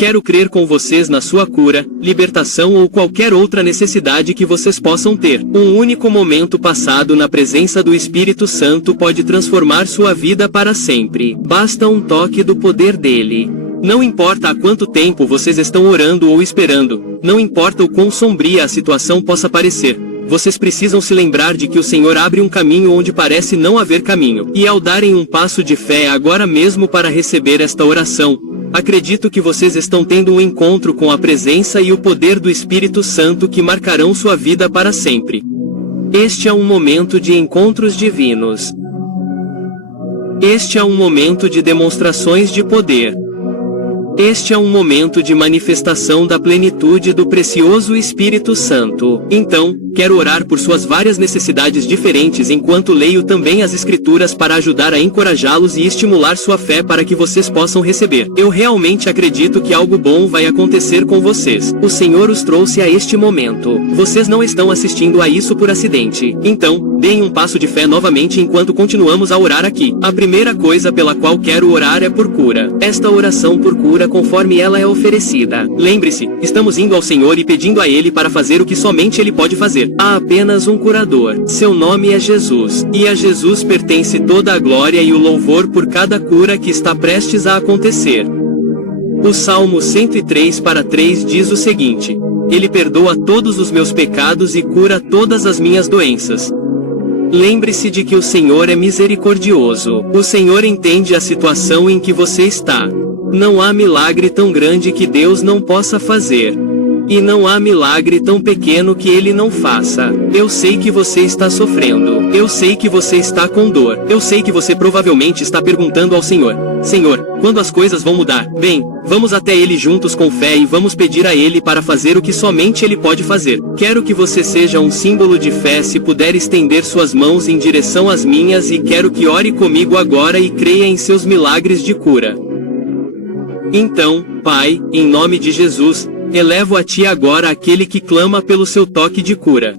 Quero crer com vocês na sua cura, libertação ou qualquer outra necessidade que vocês possam ter. Um único momento passado na presença do Espírito Santo pode transformar sua vida para sempre. Basta um toque do poder dele. Não importa há quanto tempo vocês estão orando ou esperando, não importa o quão sombria a situação possa parecer, vocês precisam se lembrar de que o Senhor abre um caminho onde parece não haver caminho. E ao darem um passo de fé agora mesmo para receber esta oração, acredito que vocês estão tendo um encontro com a presença e o poder do Espírito Santo que marcarão sua vida para sempre. Este é um momento de encontros divinos. Este é um momento de demonstrações de poder. Este é um momento de manifestação da plenitude do precioso Espírito Santo. Então, quero orar por suas várias necessidades diferentes enquanto leio também as Escrituras para ajudar a encorajá-los e estimular sua fé para que vocês possam receber. Eu realmente acredito que algo bom vai acontecer com vocês. O Senhor os trouxe a este momento. Vocês não estão assistindo a isso por acidente. Então, deem um passo de fé novamente enquanto continuamos a orar aqui. A primeira coisa pela qual quero orar é por cura. Esta oração por cura conforme ela é oferecida. Lembre-se, estamos indo ao Senhor e pedindo a Ele para fazer o que somente Ele pode fazer. Há apenas um curador. Seu nome é Jesus. E a Jesus pertence toda a glória e o louvor por cada cura que está prestes a acontecer. O Salmo 103:3 diz o seguinte: Ele perdoa todos os meus pecados e cura todas as minhas doenças. Lembre-se de que o Senhor é misericordioso. O Senhor entende a situação em que você está. Não há milagre tão grande que Deus não possa fazer. E não há milagre tão pequeno que Ele não faça. Eu sei que você está sofrendo. Eu sei que você está com dor. Eu sei que você provavelmente está perguntando ao Senhor: Senhor, quando as coisas vão mudar? Bem, vamos até Ele juntos com fé e vamos pedir a Ele para fazer o que somente Ele pode fazer. Quero que você seja um símbolo de fé se puder estender suas mãos em direção às minhas, e quero que ore comigo agora e creia em seus milagres de cura. Então, Pai, em nome de Jesus, elevo a Ti agora aquele que clama pelo seu toque de cura.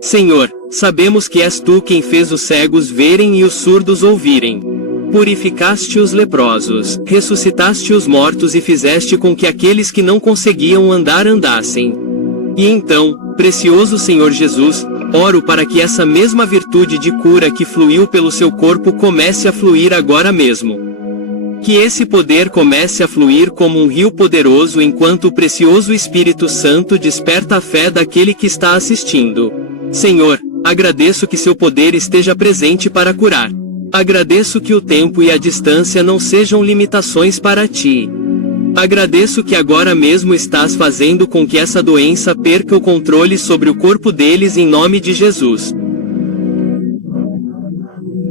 Senhor, sabemos que és Tu quem fez os cegos verem e os surdos ouvirem. Purificaste os leprosos, ressuscitaste os mortos e fizeste com que aqueles que não conseguiam andar andassem. E então, precioso Senhor Jesus, oro para que essa mesma virtude de cura que fluiu pelo seu corpo comece a fluir agora mesmo. Que esse poder comece a fluir como um rio poderoso enquanto o precioso Espírito Santo desperta a fé daquele que está assistindo. Senhor, agradeço que seu poder esteja presente para curar. Agradeço que o tempo e a distância não sejam limitações para Ti. Agradeço que agora mesmo estás fazendo com que essa doença perca o controle sobre o corpo deles em nome de Jesus.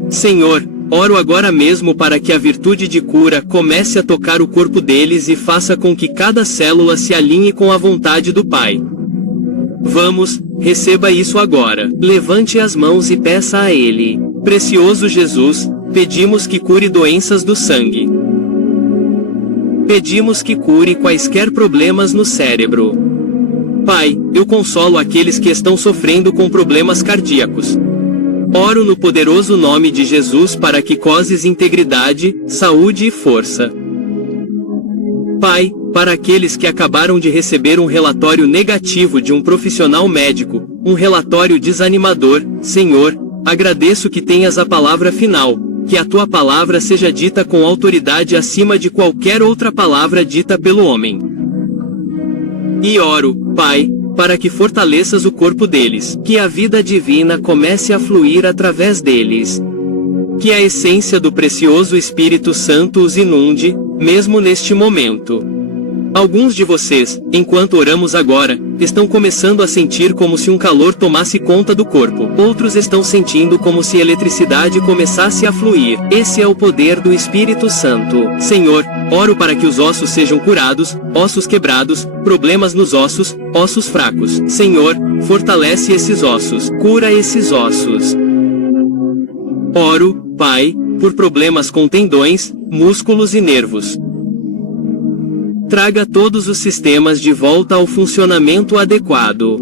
Senhor, oro agora mesmo para que a virtude de cura comece a tocar o corpo deles e faça com que cada célula se alinhe com a vontade do Pai. Vamos, receba isso agora. Levante as mãos e peça a Ele. Precioso Jesus, pedimos que cure doenças do sangue. Pedimos que cure quaisquer problemas no cérebro. Pai, eu consolo aqueles que estão sofrendo com problemas cardíacos. Oro no poderoso nome de Jesus para que causes integridade, saúde e força. Pai, para aqueles que acabaram de receber um relatório negativo de um profissional médico, um relatório desanimador, Senhor, agradeço que tenhas a palavra final, que a Tua palavra seja dita com autoridade acima de qualquer outra palavra dita pelo homem. E oro, Pai, para que fortaleças o corpo deles, que a vida divina comece a fluir através deles. Que a essência do precioso Espírito Santo os inunde, mesmo neste momento. Alguns de vocês, enquanto oramos agora, estão começando a sentir como se um calor tomasse conta do corpo. Outros estão sentindo como se eletricidade começasse a fluir. Esse é o poder do Espírito Santo. Senhor, oro para que os ossos sejam curados, ossos quebrados, problemas nos ossos, ossos fracos. Senhor, fortalece esses ossos, cura esses ossos. Oro, Pai, por problemas com tendões, músculos e nervos. Traga todos os sistemas de volta ao funcionamento adequado.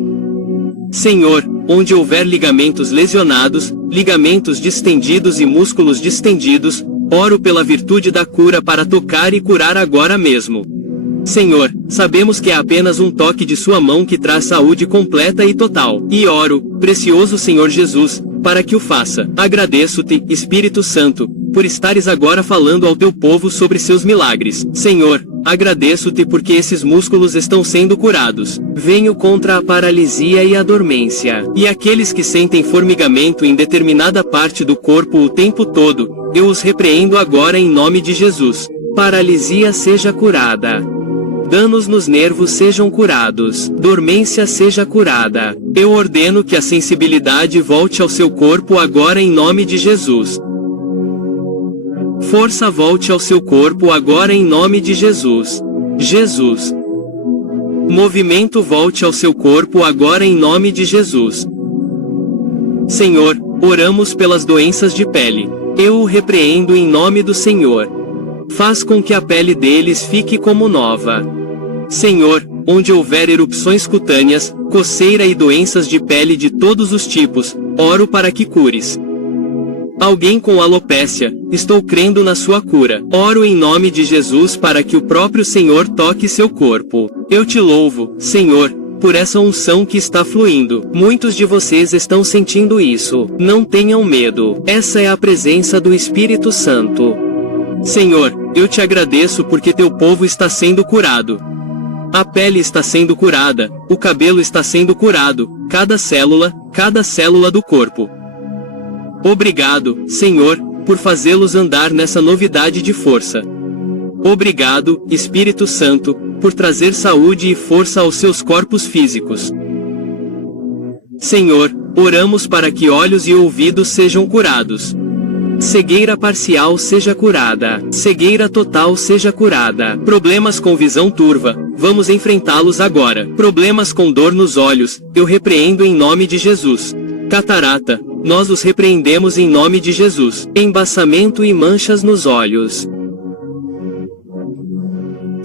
Senhor, onde houver ligamentos lesionados, ligamentos distendidos e músculos distendidos, oro pela virtude da cura para tocar e curar agora mesmo. Senhor, sabemos que é apenas um toque de sua mão que traz saúde completa e total. E oro, precioso Senhor Jesus, para que o faça. Agradeço-te, Espírito Santo, por estares agora falando ao teu povo sobre seus milagres. Senhor, agradeço-te porque esses músculos estão sendo curados. Venho contra a paralisia e a dormência. E aqueles que sentem formigamento em determinada parte do corpo o tempo todo, eu os repreendo agora em nome de Jesus. Paralisia seja curada. Danos nos nervos sejam curados. Dormência seja curada. Eu ordeno que a sensibilidade volte ao seu corpo agora em nome de Jesus. Força volte ao seu corpo agora em nome de Jesus. Jesus. Movimento volte ao seu corpo agora em nome de Jesus. Senhor, oramos pelas doenças de pele. Eu o repreendo em nome do Senhor. Faz com que a pele deles fique como nova. Senhor, onde houver erupções cutâneas, coceira e doenças de pele de todos os tipos, oro para que cures. Alguém com alopécia, estou crendo na sua cura. Oro em nome de Jesus para que o próprio Senhor toque seu corpo. Eu te louvo, Senhor, por essa unção que está fluindo. Muitos de vocês estão sentindo isso. Não tenham medo. Essa é a presença do Espírito Santo. Senhor, eu te agradeço porque teu povo está sendo curado. A pele está sendo curada, o cabelo está sendo curado, cada célula do corpo. Obrigado, Senhor, por fazê-los andar nessa novidade de força. Obrigado, Espírito Santo, por trazer saúde e força aos seus corpos físicos. Senhor, oramos para que olhos e ouvidos sejam curados. Cegueira parcial seja curada. Cegueira total seja curada. Problemas com visão turva, vamos enfrentá-los agora. Problemas com dor nos olhos, eu repreendo em nome de Jesus. Catarata, nós os repreendemos em nome de Jesus. Embaçamento e manchas nos olhos.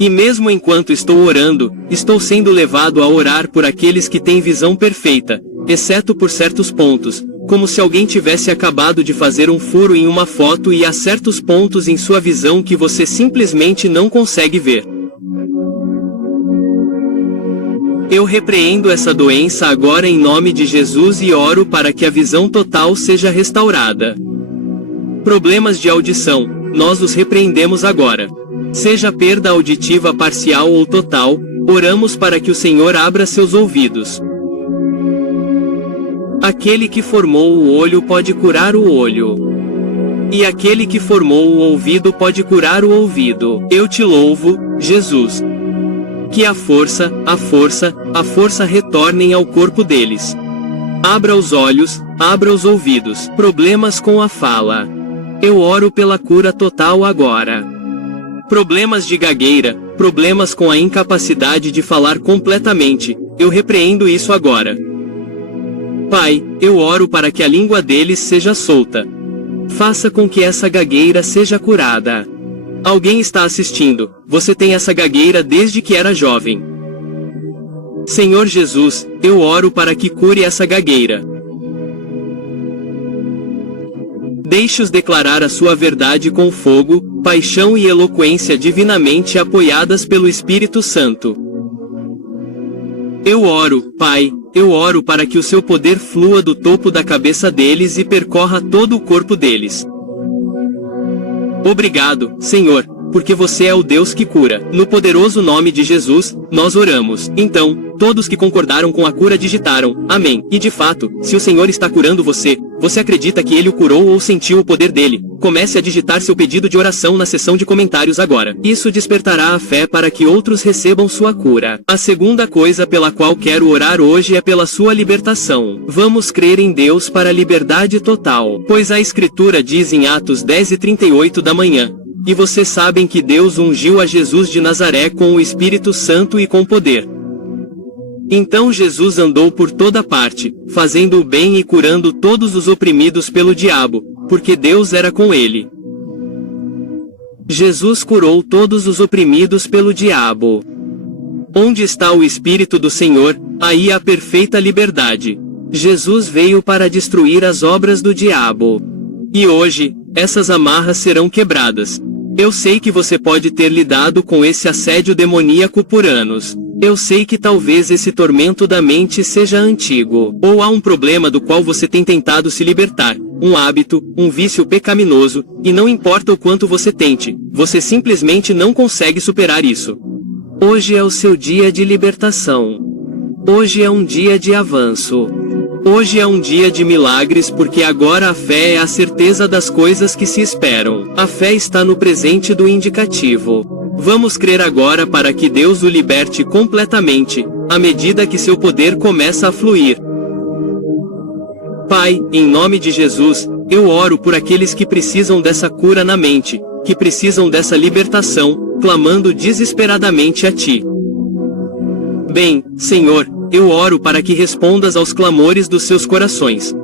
E mesmo enquanto estou orando, estou sendo levado a orar por aqueles que têm visão perfeita, exceto por certos pontos, como se alguém tivesse acabado de fazer um furo em uma foto e há certos pontos em sua visão que você simplesmente não consegue ver. Eu repreendo essa doença agora em nome de Jesus e oro para que a visão total seja restaurada. Problemas de audição, nós os repreendemos agora. Seja perda auditiva parcial ou total, oramos para que o Senhor abra seus ouvidos. Aquele que formou o olho pode curar o olho. E aquele que formou o ouvido pode curar o ouvido. Eu te louvo, Jesus. Que a força retornem ao corpo deles. Abra os olhos, abra os ouvidos. Problemas com a fala. Eu oro pela cura total agora. Problemas de gagueira, problemas com a incapacidade de falar completamente, eu repreendo isso agora. Pai, eu oro para que a língua deles seja solta. Faça com que essa gagueira seja curada. Alguém está assistindo, você tem essa gagueira desde que era jovem. Senhor Jesus, eu oro para que cure essa gagueira. Deixe-os declarar a sua verdade com fogo, paixão e eloquência divinamente apoiadas pelo Espírito Santo. Eu oro, Pai, eu oro para que o seu poder flua do topo da cabeça deles e percorra todo o corpo deles. Obrigado, Senhor, porque você é o Deus que cura. No poderoso nome de Jesus, nós oramos. Então, todos que concordaram com a cura digitaram, amém. E de fato, se o Senhor está curando você, você acredita que Ele o curou ou sentiu o poder dele? Comece a digitar seu pedido de oração na seção de comentários agora. Isso despertará a fé para que outros recebam sua cura. A segunda coisa pela qual quero orar hoje é pela sua libertação. Vamos crer em Deus para a liberdade total. Pois a Escritura diz em Atos 10:38 da manhã. E vocês sabem que Deus ungiu a Jesus de Nazaré com o Espírito Santo e com poder. Então Jesus andou por toda parte, fazendo o bem e curando todos os oprimidos pelo diabo, porque Deus era com ele. Jesus curou todos os oprimidos pelo diabo. Onde está o Espírito do Senhor, aí há perfeita liberdade. Jesus veio para destruir as obras do diabo. E hoje, essas amarras serão quebradas. Eu sei que você pode ter lidado com esse assédio demoníaco por anos. Eu sei que talvez esse tormento da mente seja antigo, ou há um problema do qual você tem tentado se libertar, um hábito, um vício pecaminoso, e não importa o quanto você tente, você simplesmente não consegue superar isso. Hoje é o seu dia de libertação. Hoje é um dia de avanço. Hoje é um dia de milagres porque agora a fé é a certeza das coisas que se esperam. A fé está no presente do indicativo. Vamos crer agora para que Deus o liberte completamente, à medida que seu poder começa a fluir. Pai, em nome de Jesus, eu oro por aqueles que precisam dessa cura na mente, que precisam dessa libertação, clamando desesperadamente a Ti. Bem, Senhor, eu oro para que respondas aos clamores dos seus corações.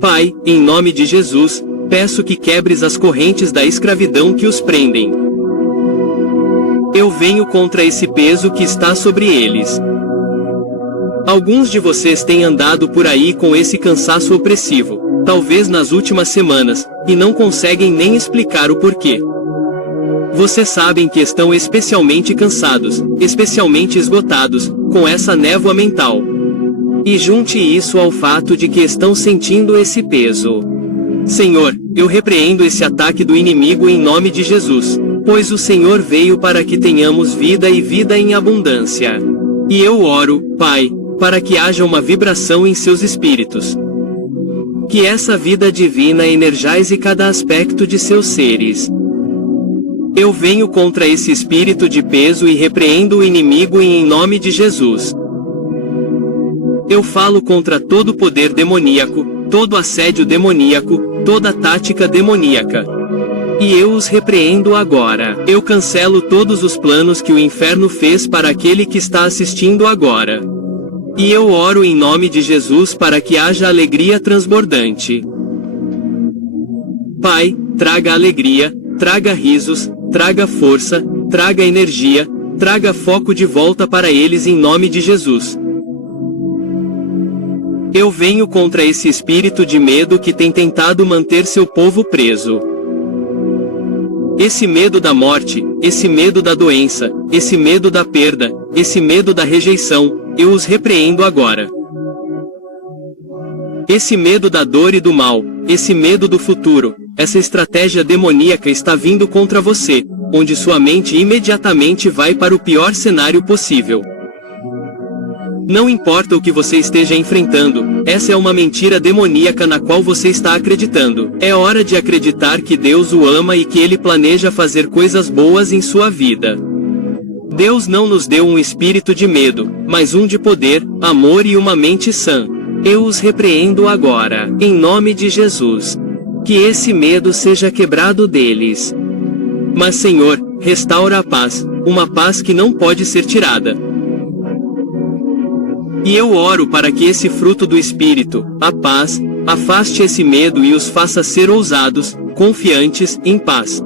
Pai, em nome de Jesus, peço que quebres as correntes da escravidão que os prendem. Eu venho contra esse peso que está sobre eles. Alguns de vocês têm andado por aí com esse cansaço opressivo, talvez nas últimas semanas, e não conseguem nem explicar o porquê. Vocês sabem que estão especialmente cansados, especialmente esgotados, com essa névoa mental. E junte isso ao fato de que estão sentindo esse peso. Senhor, eu repreendo esse ataque do inimigo em nome de Jesus, pois o Senhor veio para que tenhamos vida e vida em abundância. E eu oro, Pai, para que haja uma vibração em seus espíritos. Que essa vida divina energize cada aspecto de seus seres. Eu venho contra esse espírito de peso e repreendo o inimigo em nome de Jesus. Eu falo contra todo poder demoníaco, todo assédio demoníaco, toda tática demoníaca. E eu os repreendo agora. Eu cancelo todos os planos que o inferno fez para aquele que está assistindo agora. E eu oro em nome de Jesus para que haja alegria transbordante. Pai, traga alegria, traga risos, traga força, traga energia, traga foco de volta para eles em nome de Jesus. Eu venho contra esse espírito de medo que tem tentado manter seu povo preso. Esse medo da morte, esse medo da doença, esse medo da perda, esse medo da rejeição, eu os repreendo agora. Esse medo da dor e do mal, esse medo do futuro, essa estratégia demoníaca está vindo contra você, onde sua mente imediatamente vai para o pior cenário possível. Não importa o que você esteja enfrentando, essa é uma mentira demoníaca na qual você está acreditando. É hora de acreditar que Deus o ama e que Ele planeja fazer coisas boas em sua vida. Deus não nos deu um espírito de medo, mas um de poder, amor e uma mente sã. Eu os repreendo agora, em nome de Jesus. Que esse medo seja quebrado deles. Mas Senhor, restaura a paz, uma paz que não pode ser tirada. E eu oro para que esse fruto do Espírito, a paz, afaste esse medo e os faça ser ousados, confiantes, em paz.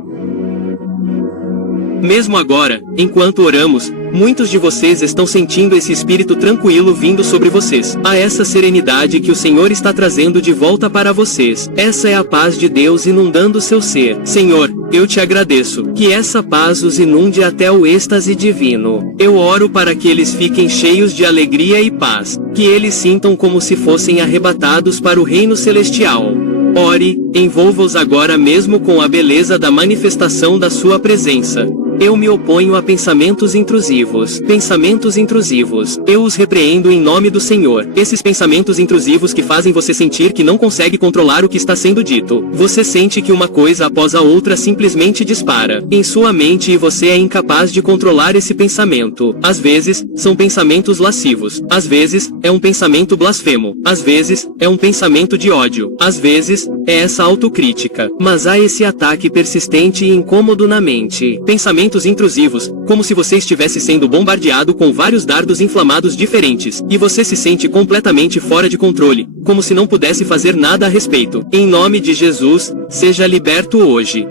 Mesmo agora, enquanto oramos, muitos de vocês estão sentindo esse espírito tranquilo vindo sobre vocês. Há essa serenidade que o Senhor está trazendo de volta para vocês. Essa é a paz de Deus inundando seu ser. Senhor, eu te agradeço. Que essa paz os inunde até o êxtase divino. Eu oro para que eles fiquem cheios de alegria e paz. Que eles sintam como se fossem arrebatados para o reino celestial. Ore, envolva-os agora mesmo com a beleza da manifestação da sua presença. Eu me oponho a pensamentos intrusivos. Pensamentos intrusivos. Eu os repreendo em nome do Senhor. Esses pensamentos intrusivos que fazem você sentir que não consegue controlar o que está sendo dito. Você sente que uma coisa após a outra simplesmente dispara em sua mente e você é incapaz de controlar esse pensamento. Às vezes, são pensamentos lascivos. Às vezes, é um pensamento blasfemo. Às vezes, é um pensamento de ódio. Às vezes, é essa autocrítica. Mas há esse ataque persistente e incômodo na mente. Pensamentos intrusivos, como se você estivesse sendo bombardeado com vários dardos inflamados diferentes, e você se sente completamente fora de controle, como se não pudesse fazer nada a respeito. Em nome de Jesus, seja liberto hoje.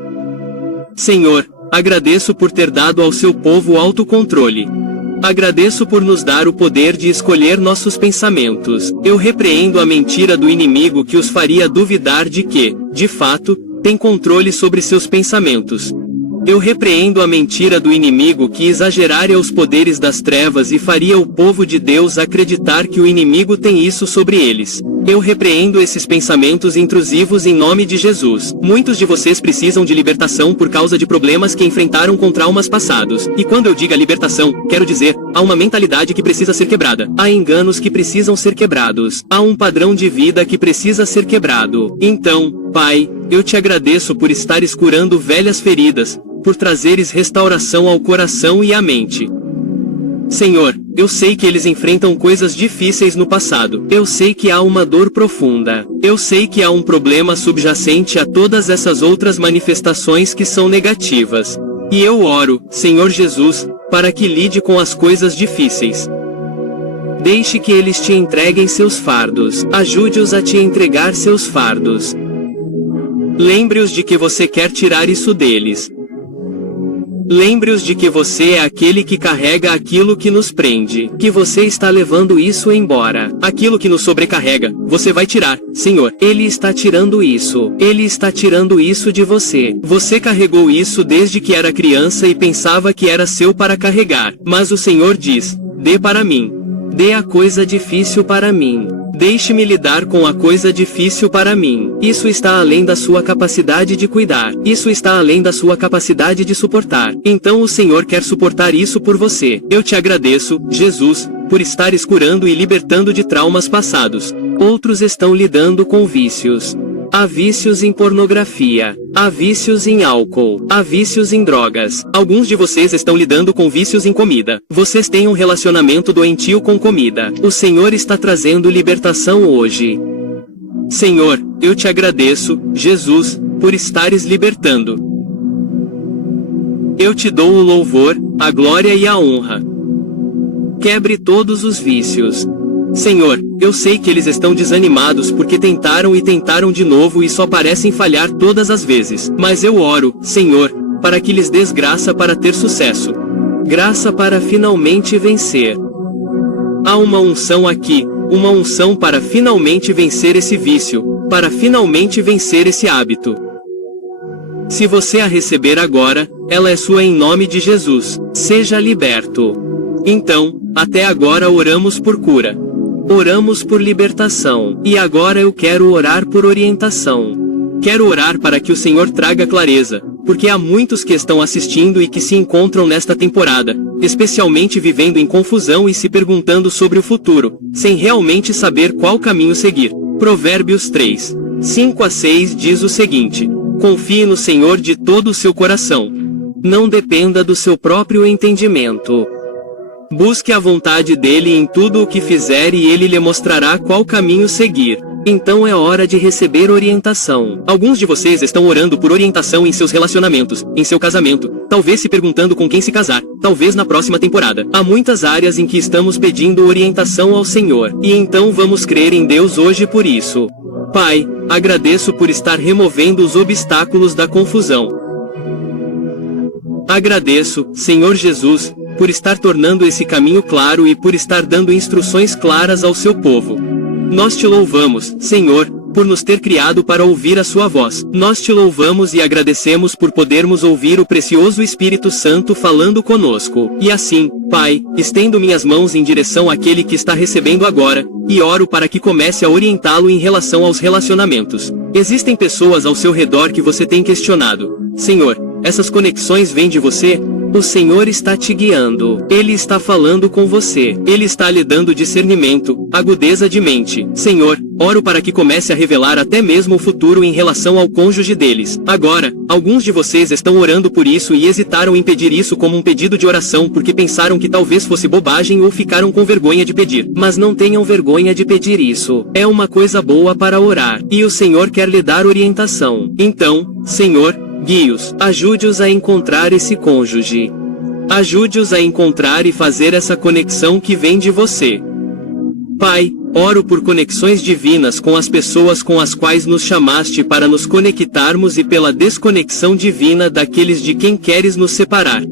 Senhor, agradeço por ter dado ao seu povo autocontrole. Agradeço por nos dar o poder de escolher nossos pensamentos. Eu repreendo a mentira do inimigo que os faria duvidar de que, de fato, tem controle sobre seus pensamentos. Eu repreendo a mentira do inimigo que exageraria os poderes das trevas e faria o povo de Deus acreditar que o inimigo tem isso sobre eles. Eu repreendo esses pensamentos intrusivos em nome de Jesus. Muitos de vocês precisam de libertação por causa de problemas que enfrentaram com traumas passados. E quando eu digo libertação, quero dizer, há uma mentalidade que precisa ser quebrada. Há enganos que precisam ser quebrados. Há um padrão de vida que precisa ser quebrado. Então, Pai, eu te agradeço por estares curando velhas feridas, por trazeres restauração ao coração e à mente. Senhor, eu sei que eles enfrentam coisas difíceis no passado. Eu sei que há uma dor profunda. Eu sei que há um problema subjacente a todas essas outras manifestações que são negativas. E eu oro, Senhor Jesus, para que lide com as coisas difíceis. Deixe que eles te entreguem seus fardos. Ajude-os a te entregar seus fardos. Lembre-os de que você quer tirar isso deles. Lembre-os de que você é aquele que carrega aquilo que nos prende, que você está levando isso embora. Aquilo que nos sobrecarrega, você vai tirar. Senhor, Ele está tirando isso. Ele está tirando isso de você. Você carregou isso desde que era criança e pensava que era seu para carregar. Mas o Senhor diz, dê para mim. Dê a coisa difícil para mim. Deixe-me lidar com a coisa difícil para mim. Isso está além da sua capacidade de cuidar. Isso está além da sua capacidade de suportar. Então o Senhor quer suportar isso por você. Eu te agradeço, Jesus, por estares curando e libertando de traumas passados. Outros estão lidando com vícios. Há vícios em pornografia. Há vícios em álcool. Há vícios em drogas. Alguns de vocês estão lidando com vícios em comida. Vocês têm um relacionamento doentio com comida. O Senhor está trazendo libertação hoje. Senhor, eu te agradeço, Jesus, por estares libertando. Eu te dou o louvor, a glória e a honra. Quebre todos os vícios. Senhor, eu sei que eles estão desanimados porque tentaram e tentaram de novo e só parecem falhar todas as vezes. Mas eu oro, Senhor, para que lhes des graça para ter sucesso. Graça para finalmente vencer. Há uma unção aqui, uma unção para finalmente vencer esse vício, para finalmente vencer esse hábito. Se você a receber agora, ela é sua em nome de Jesus. Seja liberto. Então, até agora oramos por cura. Oramos por libertação. E agora eu quero orar por orientação. Quero orar para que o Senhor traga clareza, porque há muitos que estão assistindo e que se encontram nesta temporada, especialmente vivendo em confusão e se perguntando sobre o futuro, sem realmente saber qual caminho seguir. Provérbios 3, 5-6 diz o seguinte: confie no Senhor de todo o seu coração. Não dependa do seu próprio entendimento. Busque a vontade dele em tudo o que fizer e ele lhe mostrará qual caminho seguir. Então é hora de receber orientação. Alguns de vocês estão orando por orientação em seus relacionamentos, em seu casamento, talvez se perguntando com quem se casar, talvez na próxima temporada. Há muitas áreas em que estamos pedindo orientação ao Senhor, e então vamos crer em Deus hoje por isso. Pai, agradeço por estar removendo os obstáculos da confusão. Agradeço, Senhor Jesus, por estar tornando esse caminho claro e por estar dando instruções claras ao seu povo. Nós te louvamos, Senhor, por nos ter criado para ouvir a sua voz. Nós te louvamos e agradecemos por podermos ouvir o precioso Espírito Santo falando conosco. E assim, Pai, estendo minhas mãos em direção àquele que está recebendo agora, e oro para que comece a orientá-lo em relação aos relacionamentos. Existem pessoas ao seu redor que você tem questionado. Senhor, essas conexões vêm de você? O Senhor está te guiando. Ele está falando com você. Ele está lhe dando discernimento, agudeza de mente. Senhor, oro para que comece a revelar até mesmo o futuro em relação ao cônjuge deles. Agora, alguns de vocês estão orando por isso e hesitaram em pedir isso como um pedido de oração porque pensaram que talvez fosse bobagem ou ficaram com vergonha de pedir. Mas não tenham vergonha de pedir isso. É uma coisa boa para orar. E o Senhor quer lhe dar orientação. Então, Senhor, guie-os, ajude-os a encontrar esse cônjuge. Ajude-os a encontrar e fazer essa conexão que vem de você. Pai, oro por conexões divinas com as pessoas com as quais nos chamaste para nos conectarmos e pela desconexão divina daqueles de quem queres nos separar.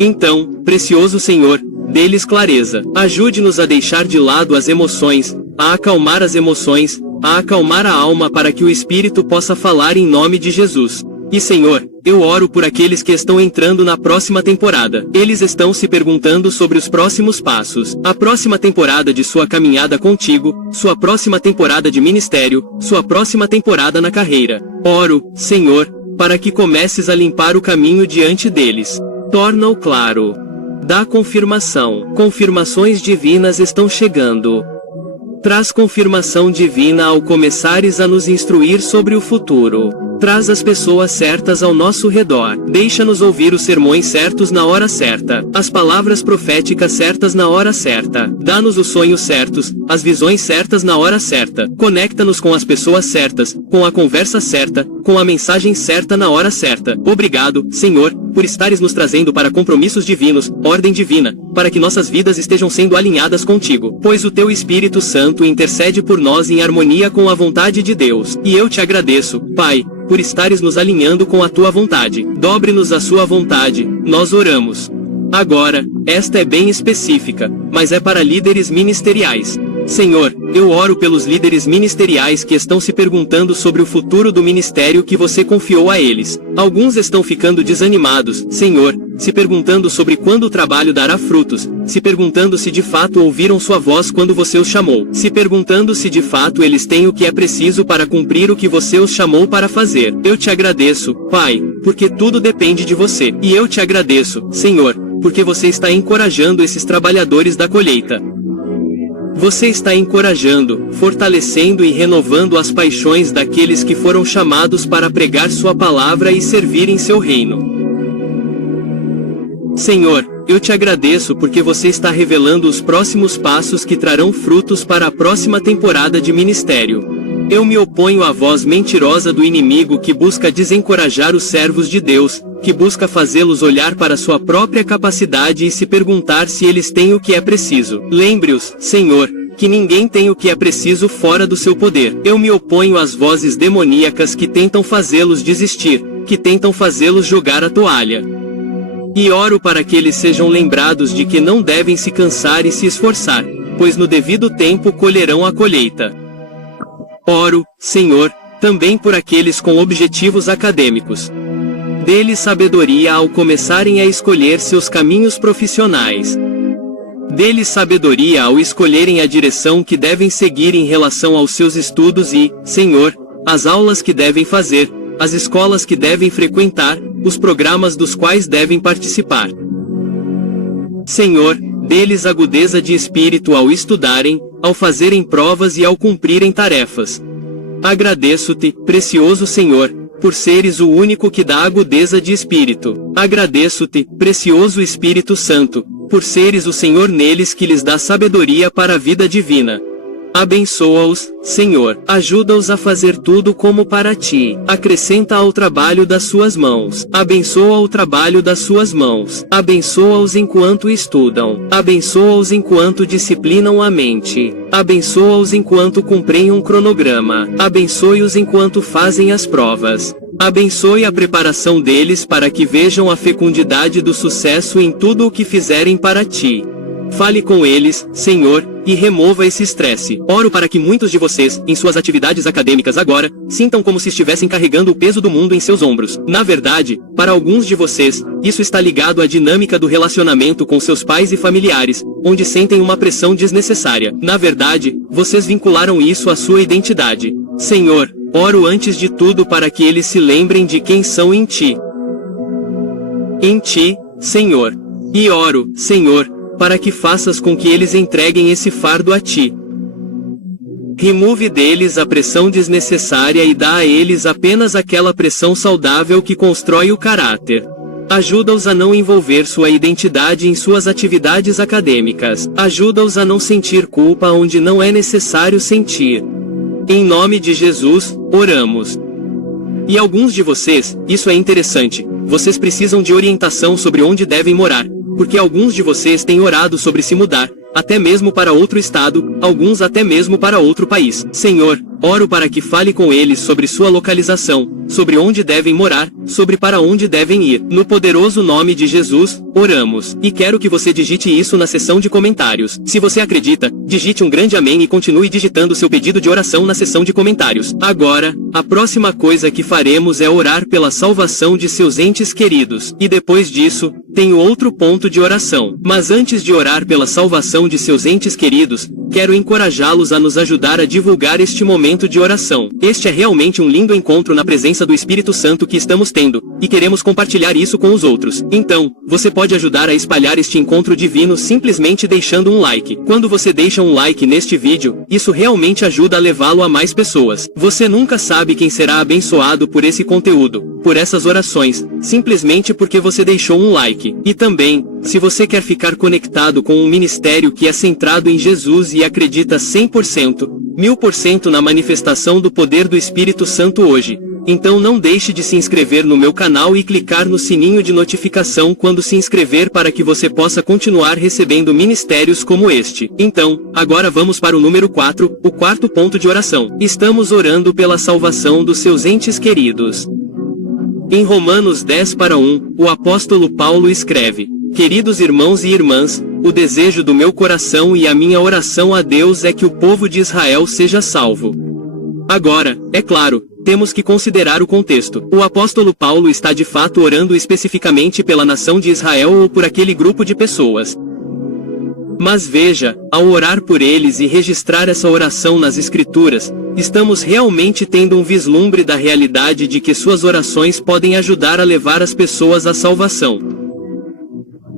Então, precioso Senhor, dê-lhes clareza. Ajude-nos a deixar de lado as emoções, a acalmar as emoções, a acalmar a alma para que o Espírito possa falar em nome de Jesus. E Senhor, eu oro por aqueles que estão entrando na próxima temporada. Eles estão se perguntando sobre os próximos passos, a próxima temporada de sua caminhada contigo, sua próxima temporada de ministério, sua próxima temporada na carreira. Oro, Senhor, para que comeces a limpar o caminho diante deles. Torna-o claro. Dá confirmação. Confirmações divinas estão chegando. Traz confirmação divina ao começares a nos instruir sobre o futuro. Traz as pessoas certas ao nosso redor. Deixa-nos ouvir os sermões certos na hora certa. As palavras proféticas certas na hora certa. Dá-nos os sonhos certos, as visões certas na hora certa. Conecta-nos com as pessoas certas, com a conversa certa, com a mensagem certa na hora certa. Obrigado, Senhor, por estares nos trazendo para compromissos divinos, ordem divina, para que nossas vidas estejam sendo alinhadas contigo. Pois o teu Espírito Santo intercede por nós em harmonia com a vontade de Deus. E eu te agradeço, Pai, por estares nos alinhando com a tua vontade. Dobre-nos a sua vontade, nós oramos. Agora, esta é bem específica, mas é para líderes ministeriais. Senhor, eu oro pelos líderes ministeriais que estão se perguntando sobre o futuro do ministério que você confiou a eles. Alguns estão ficando desanimados, Senhor, se perguntando sobre quando o trabalho dará frutos, se perguntando se de fato ouviram sua voz quando você os chamou, se perguntando se de fato eles têm o que é preciso para cumprir o que você os chamou para fazer. Eu te agradeço, Pai, porque tudo depende de você. E eu te agradeço, Senhor, porque você está encorajando esses trabalhadores da colheita. Você está encorajando, fortalecendo e renovando as paixões daqueles que foram chamados para pregar sua palavra e servir em seu reino. Senhor, eu te agradeço porque você está revelando os próximos passos que trarão frutos para a próxima temporada de ministério. Eu me oponho à voz mentirosa do inimigo que busca desencorajar os servos de Deus, que busca fazê-los olhar para sua própria capacidade e se perguntar se eles têm o que é preciso. Lembre-os, Senhor, que ninguém tem o que é preciso fora do seu poder. Eu me oponho às vozes demoníacas que tentam fazê-los desistir, que tentam fazê-los jogar a toalha. E oro para que eles sejam lembrados de que não devem se cansar e se esforçar, pois no devido tempo colherão a colheita. Oro, Senhor, também por aqueles com objetivos acadêmicos. Dê-lhes sabedoria ao começarem a escolher seus caminhos profissionais. Dê-lhes sabedoria ao escolherem a direção que devem seguir em relação aos seus estudos e, Senhor, as aulas que devem fazer, as escolas que devem frequentar, os programas dos quais devem participar. Senhor, dê-lhes agudeza de espírito ao estudarem, ao fazerem provas e ao cumprirem tarefas. Agradeço-te, precioso Senhor, por seres o único que dá agudeza de espírito. Agradeço-te, precioso Espírito Santo, por seres o Senhor neles que lhes dá sabedoria para a vida divina. Abençoa-os, Senhor. Ajuda-os a fazer tudo como para ti. Acrescenta ao trabalho das suas mãos. Abençoa o trabalho das suas mãos. Abençoa-os enquanto estudam. Abençoa-os enquanto disciplinam a mente. Abençoa-os enquanto cumprem um cronograma. Abençoe-os enquanto fazem as provas. Abençoe a preparação deles para que vejam a fecundidade do sucesso em tudo o que fizerem para ti. Fale com eles, Senhor, e remova esse estresse. Oro para que muitos de vocês, em suas atividades acadêmicas agora, sintam como se estivessem carregando o peso do mundo em seus ombros. Na verdade, para alguns de vocês, isso está ligado à dinâmica do relacionamento com seus pais e familiares, onde sentem uma pressão desnecessária. Na verdade, vocês vincularam isso à sua identidade. Senhor, oro antes de tudo para que eles se lembrem de quem são em ti. Em ti, Senhor. E oro, Senhor, para que faças com que eles entreguem esse fardo a ti. Remove deles a pressão desnecessária e dá a eles apenas aquela pressão saudável que constrói o caráter. Ajuda-os a não envolver sua identidade em suas atividades acadêmicas. Ajuda-os a não sentir culpa onde não é necessário sentir. Em nome de Jesus, oramos. E alguns de vocês, isso é interessante, vocês precisam de orientação sobre onde devem morar. Porque alguns de vocês têm orado sobre se mudar, até mesmo para outro estado, alguns até mesmo para outro país. Senhor, oro para que fale com eles sobre sua localização, sobre onde devem morar, sobre para onde devem ir. No poderoso nome de Jesus, oramos. E quero que você digite isso na seção de comentários. Se você acredita, digite um grande amém e continue digitando seu pedido de oração na seção de comentários. Agora, a próxima coisa que faremos é orar pela salvação de seus entes queridos. E depois disso, tenho outro ponto de oração. Mas antes de orar pela salvação de seus entes queridos, quero encorajá-los a nos ajudar a divulgar este momento de oração. Este é realmente um lindo encontro na presença do Espírito Santo que estamos tendo, e queremos compartilhar isso com os outros. Então, você pode ajudar a espalhar este encontro divino simplesmente deixando um like. Quando você deixa um like neste vídeo, isso realmente ajuda a levá-lo a mais pessoas. Você nunca sabe quem será abençoado por esse conteúdo, por essas orações, simplesmente porque você deixou um like. E também, se você quer ficar conectado com um ministério que é centrado em Jesus e acredita 100%, 1000% na manifestação do poder do Espírito Santo hoje, então não deixe de se inscrever no meu canal e clicar no sininho de notificação quando se inscrever para que você possa continuar recebendo ministérios como este. Então, agora vamos para o número 4, o quarto ponto de oração. Estamos orando pela salvação dos seus entes queridos. Em Romanos 10:1, o apóstolo Paulo escreve: Queridos irmãos e irmãs, o desejo do meu coração e a minha oração a Deus é que o povo de Israel seja salvo. Agora, é claro, temos que considerar o contexto. O apóstolo Paulo está de fato orando especificamente pela nação de Israel ou por aquele grupo de pessoas. Mas veja, ao orar por eles e registrar essa oração nas Escrituras, estamos realmente tendo um vislumbre da realidade de que suas orações podem ajudar a levar as pessoas à salvação.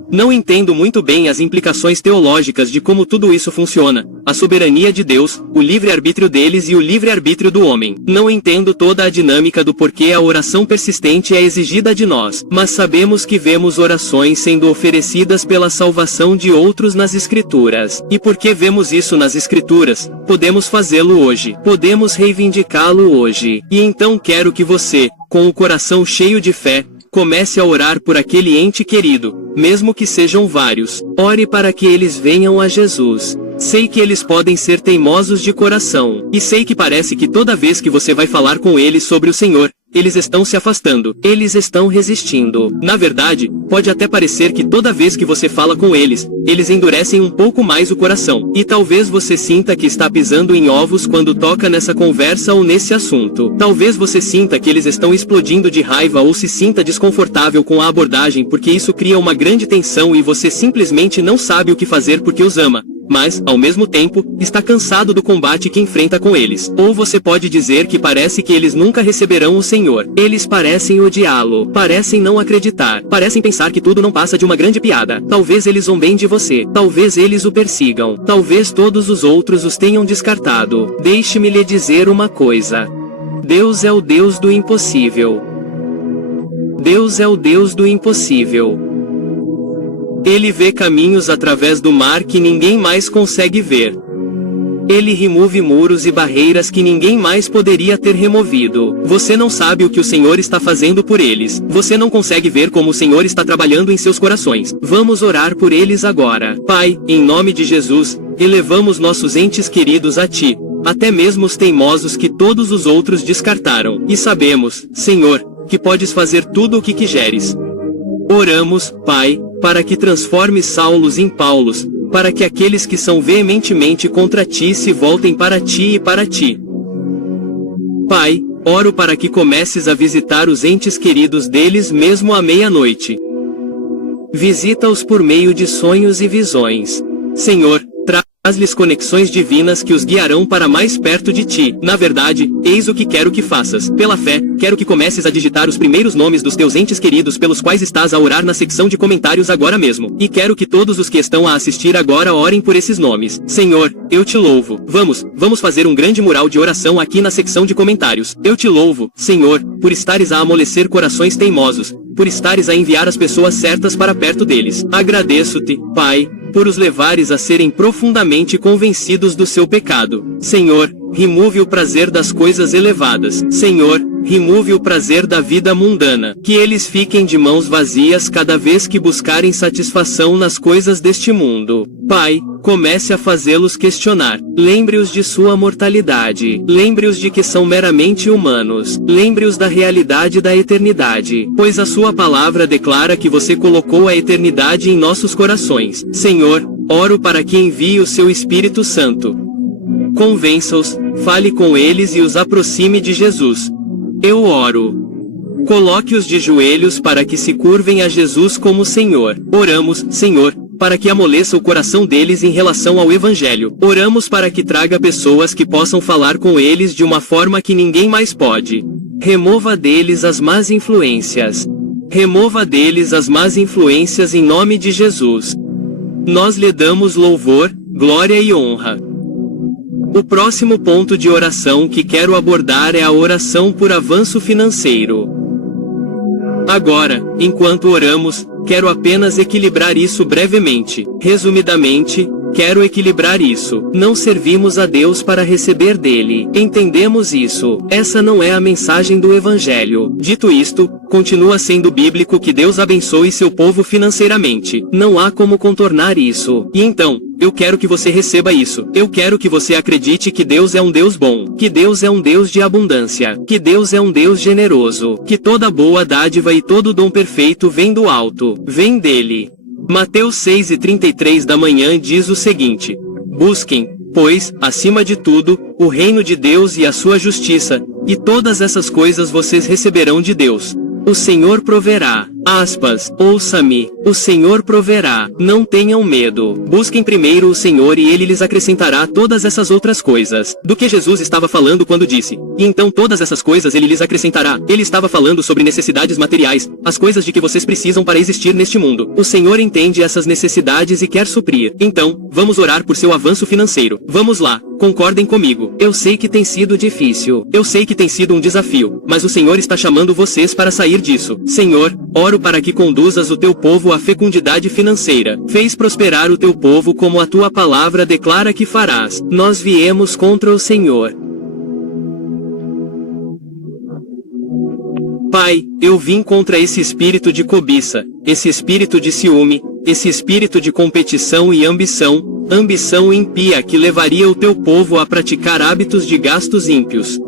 Não entendo muito bem as implicações teológicas de como tudo isso funciona, a soberania de Deus, o livre-arbítrio deles e o livre-arbítrio do homem. Não entendo toda a dinâmica do porquê a oração persistente é exigida de nós, mas sabemos que vemos orações sendo oferecidas pela salvação de outros nas Escrituras. E porque vemos isso nas Escrituras, podemos fazê-lo hoje. Podemos reivindicá-lo hoje. E então quero que você, com o coração cheio de fé, comece a orar por aquele ente querido, mesmo que sejam vários. Ore para que eles venham a Jesus. Sei que eles podem ser teimosos de coração, e sei que parece que toda vez que você vai falar com eles sobre o Senhor, eles estão se afastando, eles estão resistindo. Na verdade, pode até parecer que toda vez que você fala com eles, eles endurecem um pouco mais o coração. E talvez você sinta que está pisando em ovos quando toca nessa conversa ou nesse assunto. Talvez você sinta que eles estão explodindo de raiva ou se sinta desconfortável com a abordagem porque isso cria uma grande tensão e você simplesmente não sabe o que fazer porque os ama. Mas, ao mesmo tempo, está cansado do combate que enfrenta com eles. Ou você pode dizer que parece que eles nunca receberão o Senhor. Eles parecem odiá-lo, parecem não acreditar, parecem pensar que tudo não passa de uma grande piada. Talvez eles zombem de você, talvez eles o persigam, talvez todos os outros os tenham descartado. Deixe-me lhe dizer uma coisa. Deus é o Deus do impossível. Deus é o Deus do impossível. Ele vê caminhos através do mar que ninguém mais consegue ver. Ele remove muros e barreiras que ninguém mais poderia ter removido. Você não sabe o que o Senhor está fazendo por eles. Você não consegue ver como o Senhor está trabalhando em seus corações. Vamos orar por eles agora. Pai, em nome de Jesus, elevamos nossos entes queridos a Ti, até mesmo os teimosos que todos os outros descartaram. E sabemos, Senhor, que podes fazer tudo o que quiseres. Oramos, Pai, para que transformes Saulos em Paulos, para que aqueles que são veementemente contra Ti se voltem para Ti e para Ti. Pai, oro para que comeces a visitar os entes queridos deles mesmo à meia-noite. Visita-os por meio de sonhos e visões. Senhor, traz-lhes conexões divinas que os guiarão para mais perto de Ti. Na verdade, eis o que quero que faças. Pela fé, quero que comeces a digitar os primeiros nomes dos teus entes queridos pelos quais estás a orar na secção de comentários agora mesmo. E quero que todos os que estão a assistir agora orem por esses nomes. Senhor, eu Te louvo. Vamos fazer um grande mural de oração aqui na secção de comentários. Eu Te louvo, Senhor, por estares a amolecer corações teimosos, por estares a enviar as pessoas certas para perto deles. Agradeço-Te, Pai, por os levares a serem profundamente convencidos do seu pecado. Senhor, remove o prazer das coisas elevadas. Senhor, remove o prazer da vida mundana. Que eles fiquem de mãos vazias cada vez que buscarem satisfação nas coisas deste mundo. Pai, comece a fazê-los questionar. Lembre-os de sua mortalidade. Lembre-os de que são meramente humanos. Lembre-os da realidade da eternidade. Pois a sua palavra declara que você colocou a eternidade em nossos corações. Senhor, oro para que envie o seu Espírito Santo. Convença-os, fale com eles e os aproxime de Jesus. Eu oro. Coloque-os de joelhos para que se curvem a Jesus como Senhor. Oramos, Senhor, para que amoleça o coração deles em relação ao Evangelho. Oramos para que traga pessoas que possam falar com eles de uma forma que ninguém mais pode. Remova deles as más influências. Remova deles as más influências em nome de Jesus. Nós lhe damos louvor, glória e honra. O próximo ponto de oração que quero abordar é a oração por avanço financeiro. Agora, enquanto oramos, quero apenas equilibrar isso brevemente. Resumidamente, quero equilibrar isso. Não servimos a Deus para receber dele. Entendemos isso. Essa não é a mensagem do Evangelho. Dito isto, continua sendo bíblico que Deus abençoe seu povo financeiramente. Não há como contornar isso. E então, eu quero que você receba isso. Eu quero que você acredite que Deus é um Deus bom, que Deus é um Deus de abundância, que Deus é um Deus generoso, que toda boa dádiva e todo dom perfeito vem do alto, vem dele. Mateus 6:33 da manhã diz o seguinte: busquem, pois, acima de tudo, o reino de Deus e a sua justiça, e todas essas coisas vocês receberão de Deus. O Senhor proverá. Ouça-me. O Senhor proverá. Não tenham medo. Busquem primeiro o Senhor e Ele lhes acrescentará todas essas outras coisas. Do que Jesus estava falando quando disse: e então todas essas coisas Ele lhes acrescentará. Ele estava falando sobre necessidades materiais, as coisas de que vocês precisam para existir neste mundo. O Senhor entende essas necessidades e quer suprir. Então, vamos orar por seu avanço financeiro. Vamos lá. Concordem comigo. Eu sei que tem sido difícil. Eu sei que tem sido um desafio. Mas o Senhor está chamando vocês para sair disso. Senhor, oro para que conduzas o teu povo à fecundidade financeira. Fez prosperar o teu povo como a tua palavra declara que farás. Nós viemos contra o Senhor. Pai, eu vim contra esse espírito de cobiça, esse espírito de ciúme, esse espírito de competição e ambição impia que levaria o teu povo a praticar hábitos de gastos ímpios.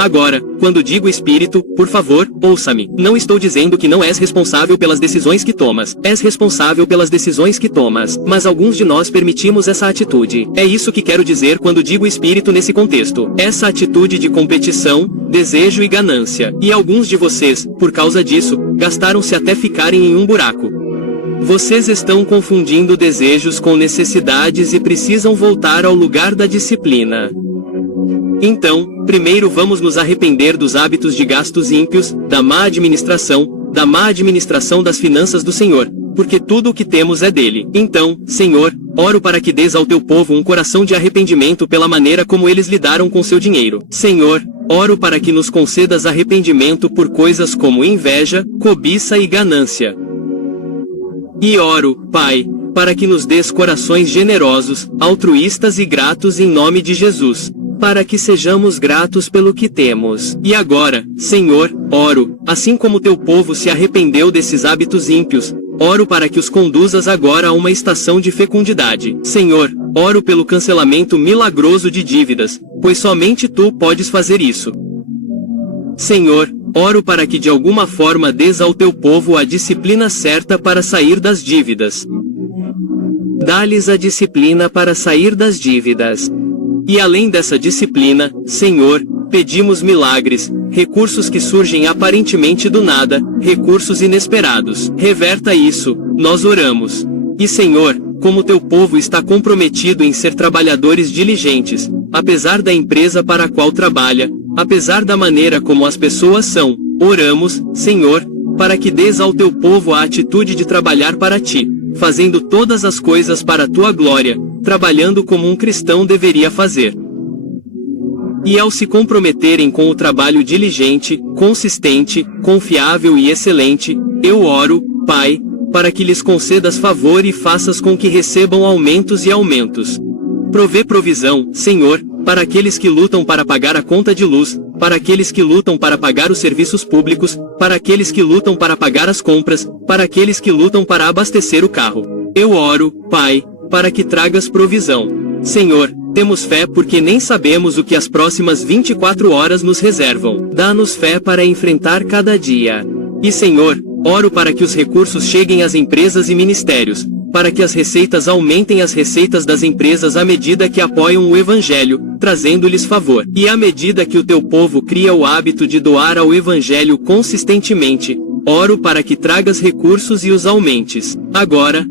Agora, quando digo espírito, por favor, ouça-me. Não estou dizendo que não és responsável pelas decisões que tomas. És responsável pelas decisões que tomas. Mas alguns de nós permitimos essa atitude. É isso que quero dizer quando digo espírito nesse contexto. Essa atitude de competição, desejo e ganância. E alguns de vocês, por causa disso, gastaram-se até ficarem em um buraco. Vocês estão confundindo desejos com necessidades e precisam voltar ao lugar da disciplina. Então, primeiro vamos nos arrepender dos hábitos de gastos ímpios, da má administração das finanças do Senhor, porque tudo o que temos é dele. Então, Senhor, oro para que dês ao teu povo um coração de arrependimento pela maneira como eles lidaram com seu dinheiro. Senhor, oro para que nos concedas arrependimento por coisas como inveja, cobiça e ganância. E oro, Pai, para que nos dês corações generosos, altruístas e gratos em nome de Jesus. Para que sejamos gratos pelo que temos. E agora, Senhor, oro, assim como teu povo se arrependeu desses hábitos ímpios, oro para que os conduzas agora a uma estação de fecundidade. Senhor, oro pelo cancelamento milagroso de dívidas, pois somente tu podes fazer isso. Senhor, oro para que de alguma forma dês ao teu povo a disciplina certa para sair das dívidas. Dá-lhes a disciplina para sair das dívidas. E além dessa disciplina, Senhor, pedimos milagres, recursos que surgem aparentemente do nada, recursos inesperados. Reverta isso, nós oramos. E Senhor, como teu povo está comprometido em ser trabalhadores diligentes, apesar da empresa para a qual trabalha, apesar da maneira como as pessoas são, oramos, Senhor, para que dês ao teu povo a atitude de trabalhar para ti, fazendo todas as coisas para a tua glória, trabalhando como um cristão deveria fazer. E ao se comprometerem com o trabalho diligente, consistente, confiável e excelente, eu oro, Pai, para que lhes concedas favor e faças com que recebam aumentos e aumentos. Provê provisão, Senhor, para aqueles que lutam para pagar a conta de luz, para aqueles que lutam para pagar os serviços públicos, para aqueles que lutam para pagar as compras, para aqueles que lutam para abastecer o carro. Eu oro, Pai, para que tragas provisão. Senhor, temos fé porque nem sabemos o que as próximas 24 horas nos reservam. Dá-nos fé para enfrentar cada dia. E Senhor, oro para que os recursos cheguem às empresas e ministérios, para que as receitas aumentem as receitas das empresas à medida que apoiam o Evangelho, trazendo-lhes favor. E à medida que o teu povo cria o hábito de doar ao Evangelho consistentemente, oro para que tragas recursos e os aumentes. Agora,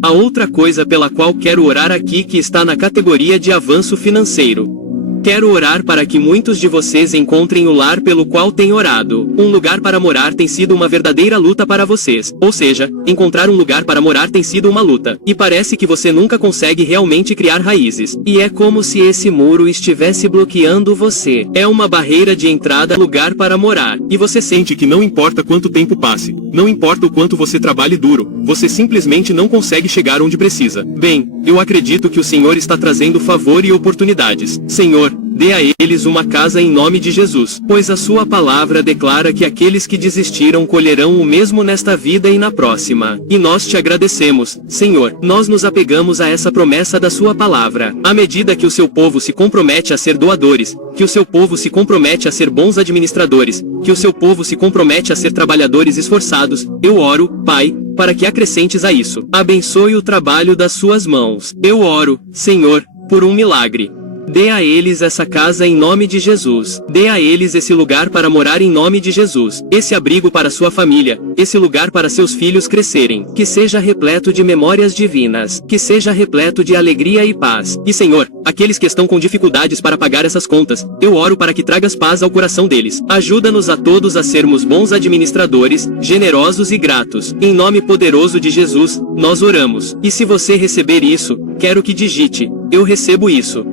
a outra coisa pela qual quero orar aqui que está na categoria de avanço financeiro. Quero orar para que muitos de vocês encontrem o lar pelo qual têm orado. Um lugar para morar tem sido uma verdadeira luta para vocês. Ou seja, encontrar um lugar para morar tem sido uma luta. E parece que você nunca consegue realmente criar raízes. E é como se esse muro estivesse bloqueando você. É uma barreira de entrada ao lugar para morar. E você sente que não importa quanto tempo passe, não importa o quanto você trabalhe duro, você simplesmente não consegue chegar onde precisa. Bem, eu acredito que o Senhor está trazendo favor e oportunidades. Senhor, dê a eles uma casa em nome de Jesus, pois a sua palavra declara que aqueles que desistiram colherão o mesmo nesta vida e na próxima. E nós te agradecemos, Senhor. Nós nos apegamos a essa promessa da sua palavra. À medida que o seu povo se compromete a ser doadores, que o seu povo se compromete a ser bons administradores, que o seu povo se compromete a ser trabalhadores esforçados, eu oro, Pai, para que acrescentes a isso. Abençoe o trabalho das suas mãos. Eu oro, Senhor, por um milagre. Dê a eles essa casa em nome de Jesus. Dê a eles esse lugar para morar em nome de Jesus. Esse abrigo para sua família. Esse lugar para seus filhos crescerem. Que seja repleto de memórias divinas. Que seja repleto de alegria e paz. E Senhor, aqueles que estão com dificuldades para pagar essas contas, eu oro para que tragas paz ao coração deles. Ajuda-nos a todos a sermos bons administradores, generosos e gratos. Em nome poderoso de Jesus, nós oramos. E se você receber isso, quero que digite: eu recebo isso.